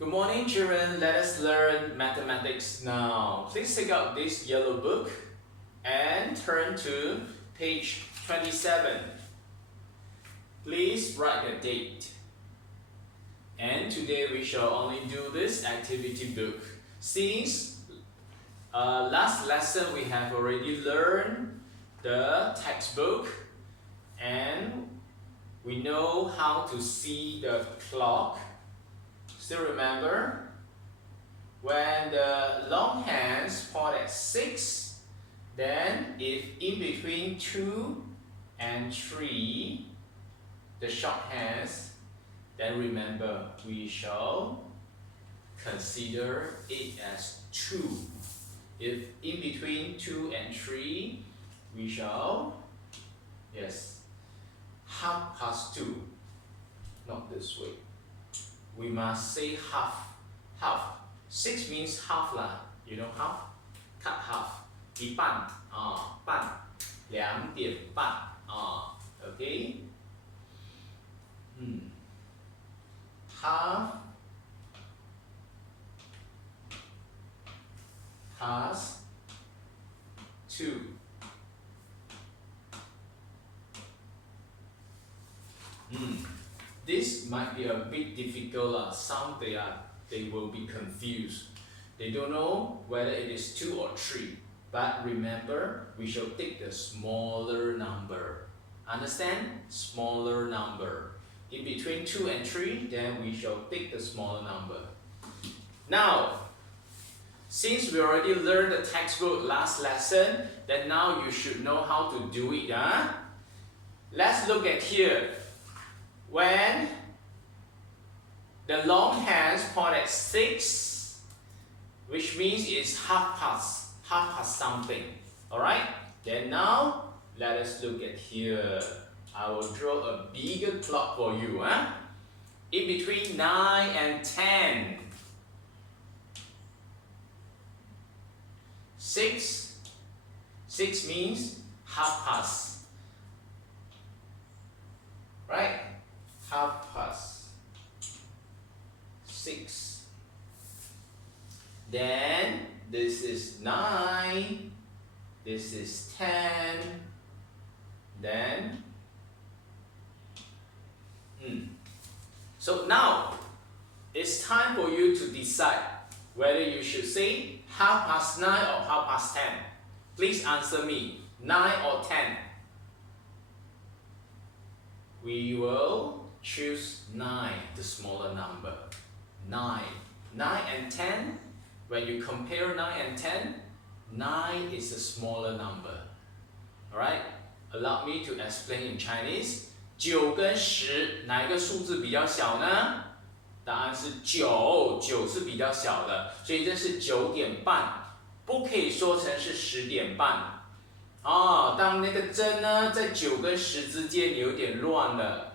Good morning, children. Let us learn mathematics now. Please take out this yellow book and turn to page 27. Please write the date. And today we shall only do this activity book. Since last lesson we have already learned the textbook and we know how to see the clock. Still remember? When the long hands point at 6, then if in between 2 and 3, the short hands, then remember we shall consider it as 2. If in between 2 and 3, we shall, half past 2, not this way. We must say half. 6 means half lah. You know half? Cut half. 一半半2点半okay? Half past 2. This might be a bit difficult. Some they will be confused. They don't know whether it is 2 or 3. But remember, we shall take the smaller number. Understand? Smaller number. In between 2 and 3, then we shall take the smaller number. Now, since we already learned the textbook last lesson, then now you should know how to do it. Let's look at here. When the long hands point at 6, which means it's half past something. Alright? Then now, let us look at here. I will draw a bigger clock for you. In between 9 and 10. 6 means half past. Right? Half past 6. Then this is 9. This is 10. Then so now it's time for you to decide whether you should say half past 9 or half past 10. Please answer me. 9 or 10? We will choose 9, the smaller number. 9 and 10, when you compare 9 and 10, 9 is a smaller number. Alright? Allow me to explain in Chinese. 9跟10，哪一个数字比较小呢？答案是9，9是比较小的，所以这是9点半，不可以说成是10点半。当那个针呢在9跟10之间有点乱了，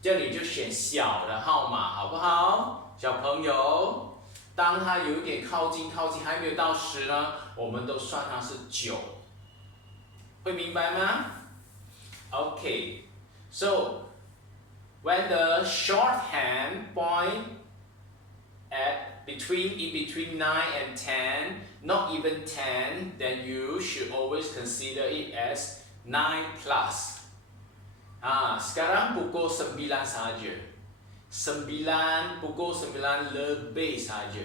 这样你就选小的号码，好不好？小朋友，当它有点靠近，还没有到10呢，我们都算它是9，会明白吗？Okay, so when the short hand point at in between 9 and 10, not even 10, then you should always consider it as 9 plus. Sekarang pukul 9 saja. pukul 9 lebih saja.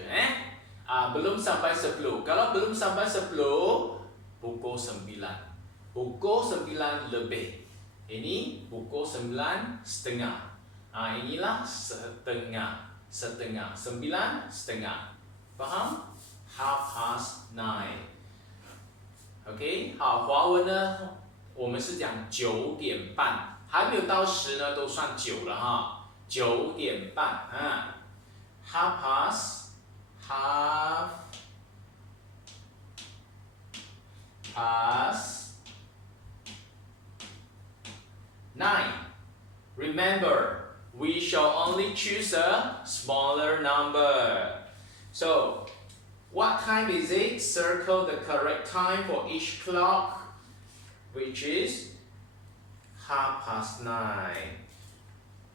Belum sampai 10. Kalau belum sampai 10, pukul 9. Pukul 9 lebih. Ini pukul 9 setengah. Inilah setengah. 9 setengah. Faham? Half past 9. OK， 好，华文呢，我们是讲9点半，还没有到10呢，都算9了哈。9点半，half past 9. Remember, we shall only choose a smaller number. So, what time is it? Circle the correct time for each clock, which is half past 9.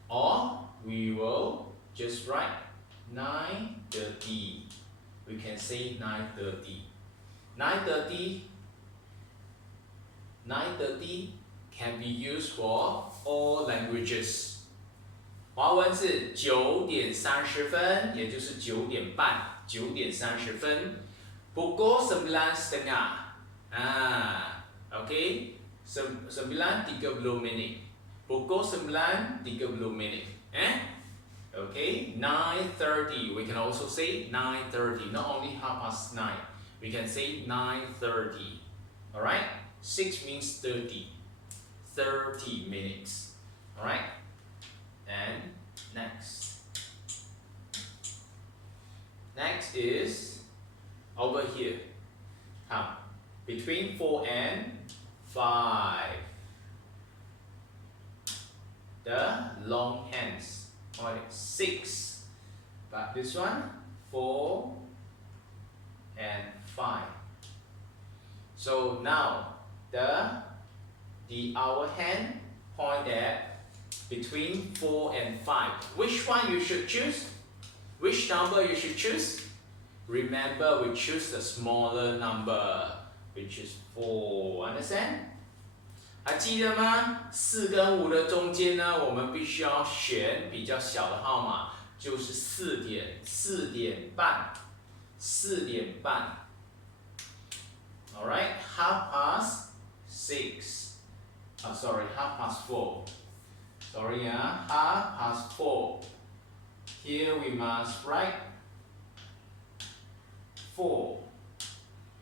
Or we will just write 9:30. We can say 9:30. 9:30. 9:30 can be used for all languages. 华文是9:30，也就是9点半，9点30分。Pukul 9:30. Okay, 9:30 minit. Pukul 9:30 minit. Okay, 9:30. We can also say 9:30. Not only 9:30. We can say 9:30. Alright? 6 means 30. 30 minutes. Alright? And next. Next is over here. Come. Between 4 and 5. The long hands. Alright, 6. But this one, 4 and 5. So now the hour hand point at between 4 and 5. Which one you should choose? Which number you should choose? Remember, we choose the smaller number, which is 4. Understand? 还记得吗？4跟5的中间呢，我们必须要选比较小的号码，就是4点半。Alright, 6:30. Sorry, 4:30. Sorry, 4:30. Here we must write 4.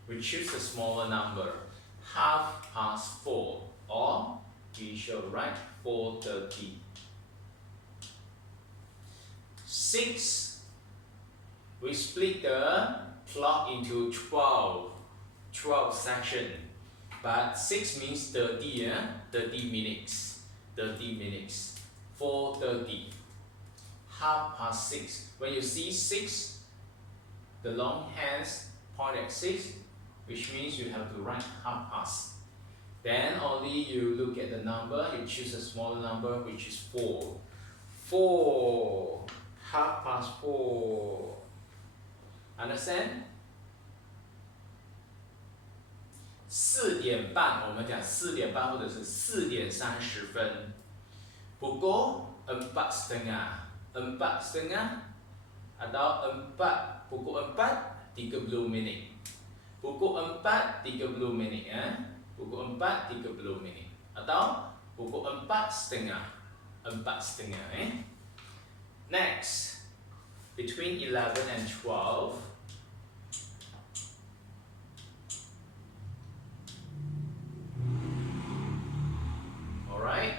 We choose the smaller number, 4:30, or we shall write 4:30. 6. We split the clock into 12 section, but 6 means 30, 30 minutes. 4:30. 6:30. When you see 6, the long hands point at 6, which means you have to write 6:30. Then only you look at the number, you choose a smaller number, which is 4. 4. 4:30. Understand? 4点半，我们讲4点半或者是4点30分。Pukul 4:30. 4:30 atau pukul 4:30 minit. Pukul 4:30 minit, Pukul 4:30 minit atau pukul 4:30. Next, between 11 and 12. Alright,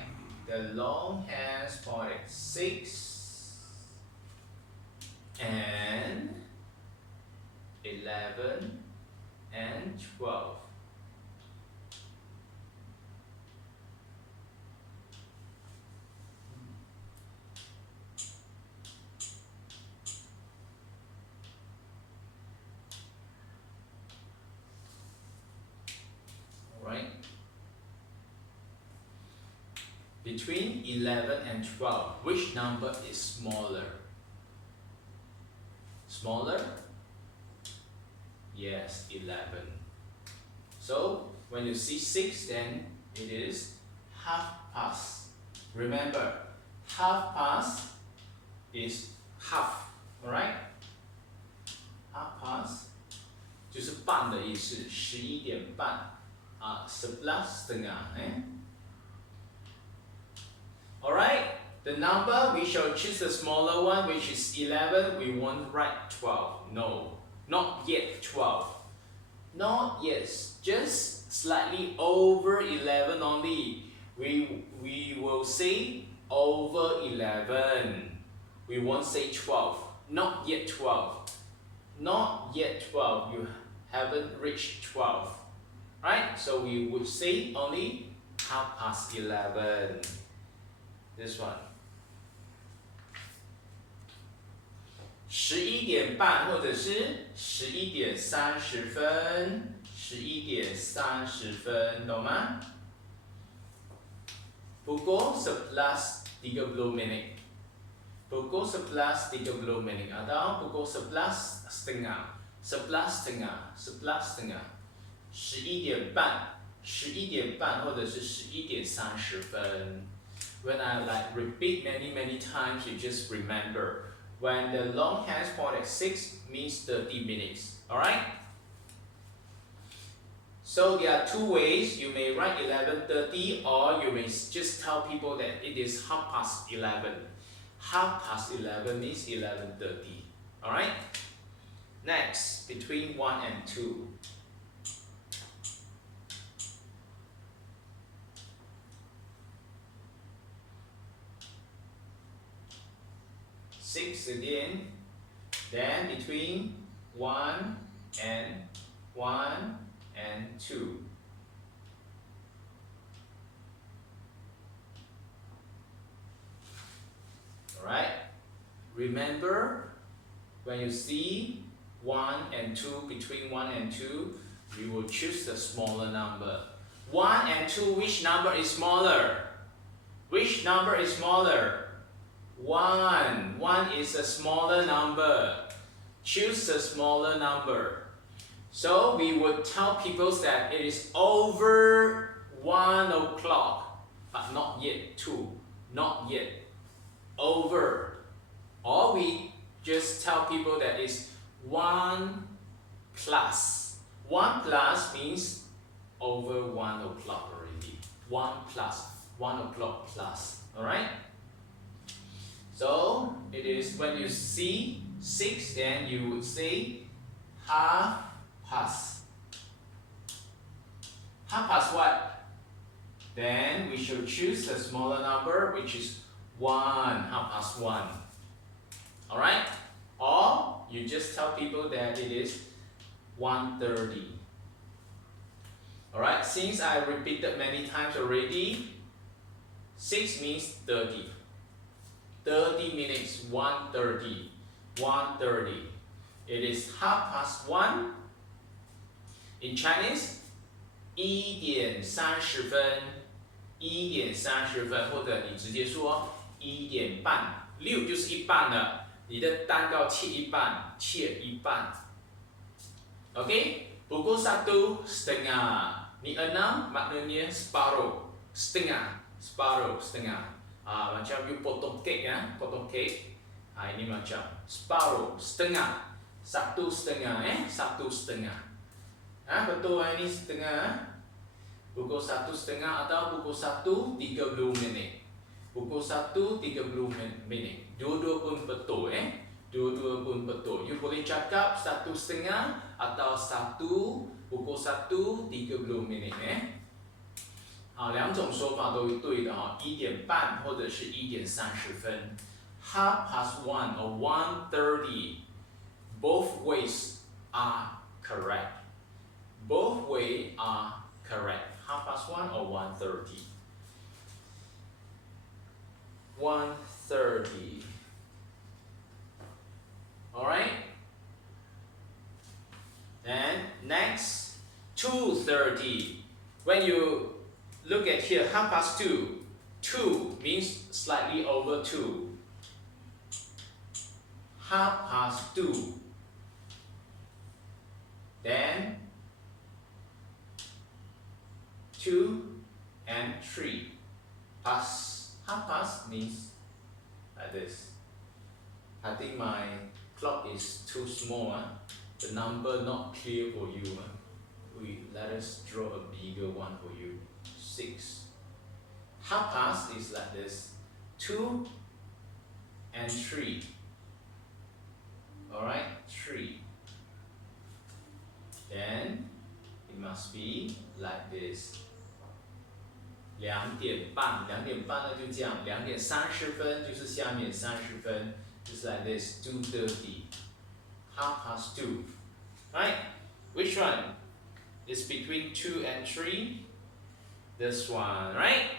the long hands point at 6 and 11 and 12. Alright. Between 11 and 12, which number is smaller? Smaller? Yes, 11. So when you see 6, then it is 6:30. Remember, 6:30 is half, alright? 6:30就是半的意思，11点半11:30. Alright, the number we shall choose the smaller one, which is 11. We won't write 12. No, not yet 12. Not yet, just slightly over 11 only. We will say over 11. We won't say 12. Not yet 12. Not yet 12. You haven't reached 12. Right? So we would say only 11:30. This one. 11点半或者是11点30分，11点30分，懂吗？Pukul 11:30 minit. Pukul pukul 11.30 atau pukul 11.30 11.30 11.30 11点半或者是11点30分 When I like repeat many times, you just remember when the long hands point at 6 means 30 minutes. Alright? So there are two ways. You may write 11:30 or you may just tell people that it is 11:30. 11:30 means 11:30. Alright? Next, between 1 and 2. Six again. Then between 1 and 2. Alright? Remember, when you see 1 and 2, between 1 and 2, you will choose the smaller number. 1 and 2, which number is smaller? Which number is smaller? 1. 1 is a smaller number. Choose the smaller number. So we would tell people that it is over 1 o'clock, but not yet 2. Not yet. Over. Or we just tell people that it's 1 plus. 1 plus means over 1 o'clock already. 1 plus. 1 o'clock plus. Alright? So it is when you see 6, then you would say half past. Half past what? Then we should choose the smaller number, which is 1, half past 1. Alright? Or you just tell people that it is 1:30. Alright? Since I repeated many times already, 6 means 30. 30 minutes, 1:30. 1:30. It is half past 1. In Chinese, 1:30 分 1:30分，或者你直接说1点半，6就是一半了，你的蛋糕切一半，切一半。OK? Pukul 1:30. Ni 6 maknanya separuh, setengah, separuh, setengah. Macam you potong kek ya, potong kek. Ini macam separuh, setengah, 1:30 1:30. Betul ini setengah. Pukul 1:30 atau pukul 1:30 minit. Pukul 1:30 minit. Dua-dua pun betul Dua-dua pun betul. You boleh cakap 1:30 atau pukul 1:30 minit 两种说法都对的1:30或者是1:30分。Half past 1 or 1:30. Both ways are correct. Both ways are correct. Half past 1 or 1:30. 1:30. Alright? And next, 2:30. When you look at here, half past 2. 2 means slightly over 2. Half past 2. Then 2 and 3. Past. Half past means like this. I think my clock is too small. The number not clear for you. Let us draw a bigger one for you. 6. Half past is like this. 2 and 3. Alright, 3. Then it must be like this. 2:30 呢就这样2:30分就是下面30分 just like this. 2:30. Half past 2. Right? Which one is between 2 and 3? This one, right?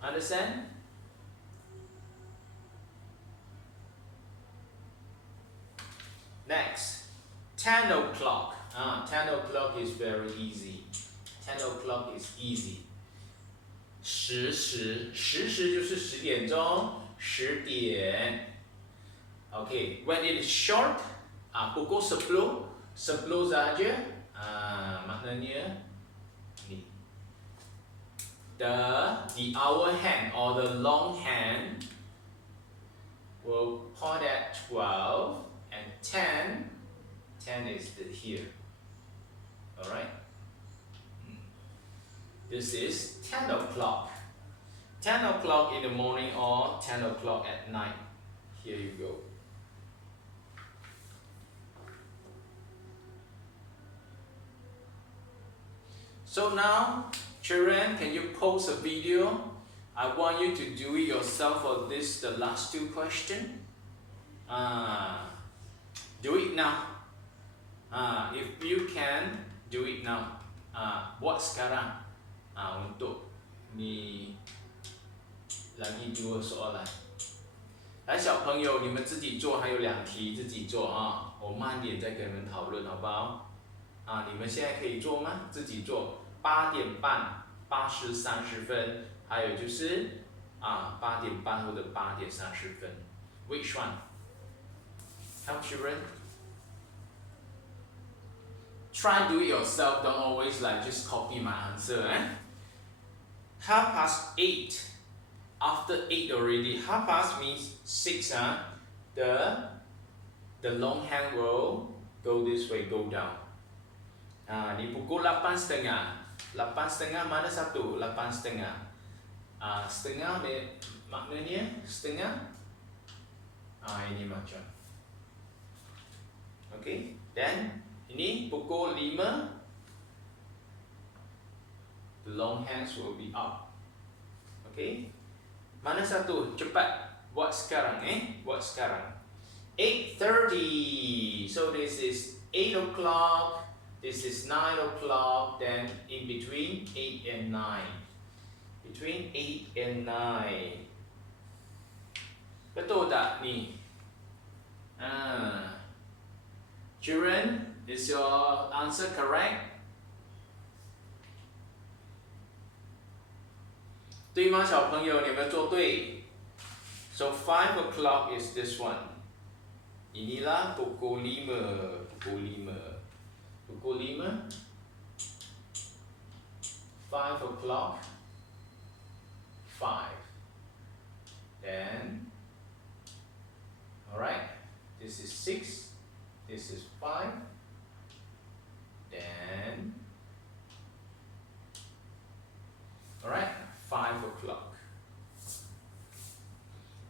Understand? Next, 10 o'clock. 10 o'clock is very easy. 10 o'clock is easy. 10就是10点钟，10点。Okay, when it is short, pukul 10 saja, maknanya ni. The hour hand or the long hand will point at 12 and 10. 10 is here. Alright? This is 10 o'clock. 10 o'clock in the morning or 10 o'clock at night. Here you go. So now, children, can you pause a video? I want you to do it yourself for this, the last two questions. Do it now. If you can, do it now. Buat sekarang. Untuk你 lagi 2 soalan. 来，小朋友，你们自己做，还有2题自己做啊。我慢点再跟你们讨论，好不好？你们现在可以做吗？自己做。8点半、8时30分，还有就是8点半或者8点30分。Which one? Help children. Try do it yourself. Don't always like just copy my answer. 8:30. After 8 already. 8:30 means 6. The long hand will go this way, go down. Ni pukul 8:30. 8:30 mana satu? 8:30. Setengah maknanya setengah. Ini macam. Okay. Then ini pukul 5. The long hands will be up. Okay. Mana satu? Cepat. Buat sekarang Buat sekarang. 8:30. So this is 8 o'clock. This is 9 o'clock. Then in between 8 and 9. Between 8 and 9. Betul tak ni? Children, is your answer correct? 对吗，小朋友？你有没有做对？ So 5 o'clock is this one. Inilah pukul 5. Pukul 5. Pukul 5. 5 o'clock. 5. Then, alright. This is 6. This is 5. Then, alright, 5 o'clock.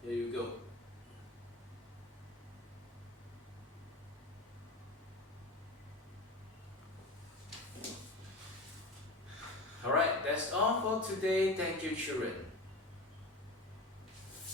There you go. Alright, that's all for today. Thank you, children.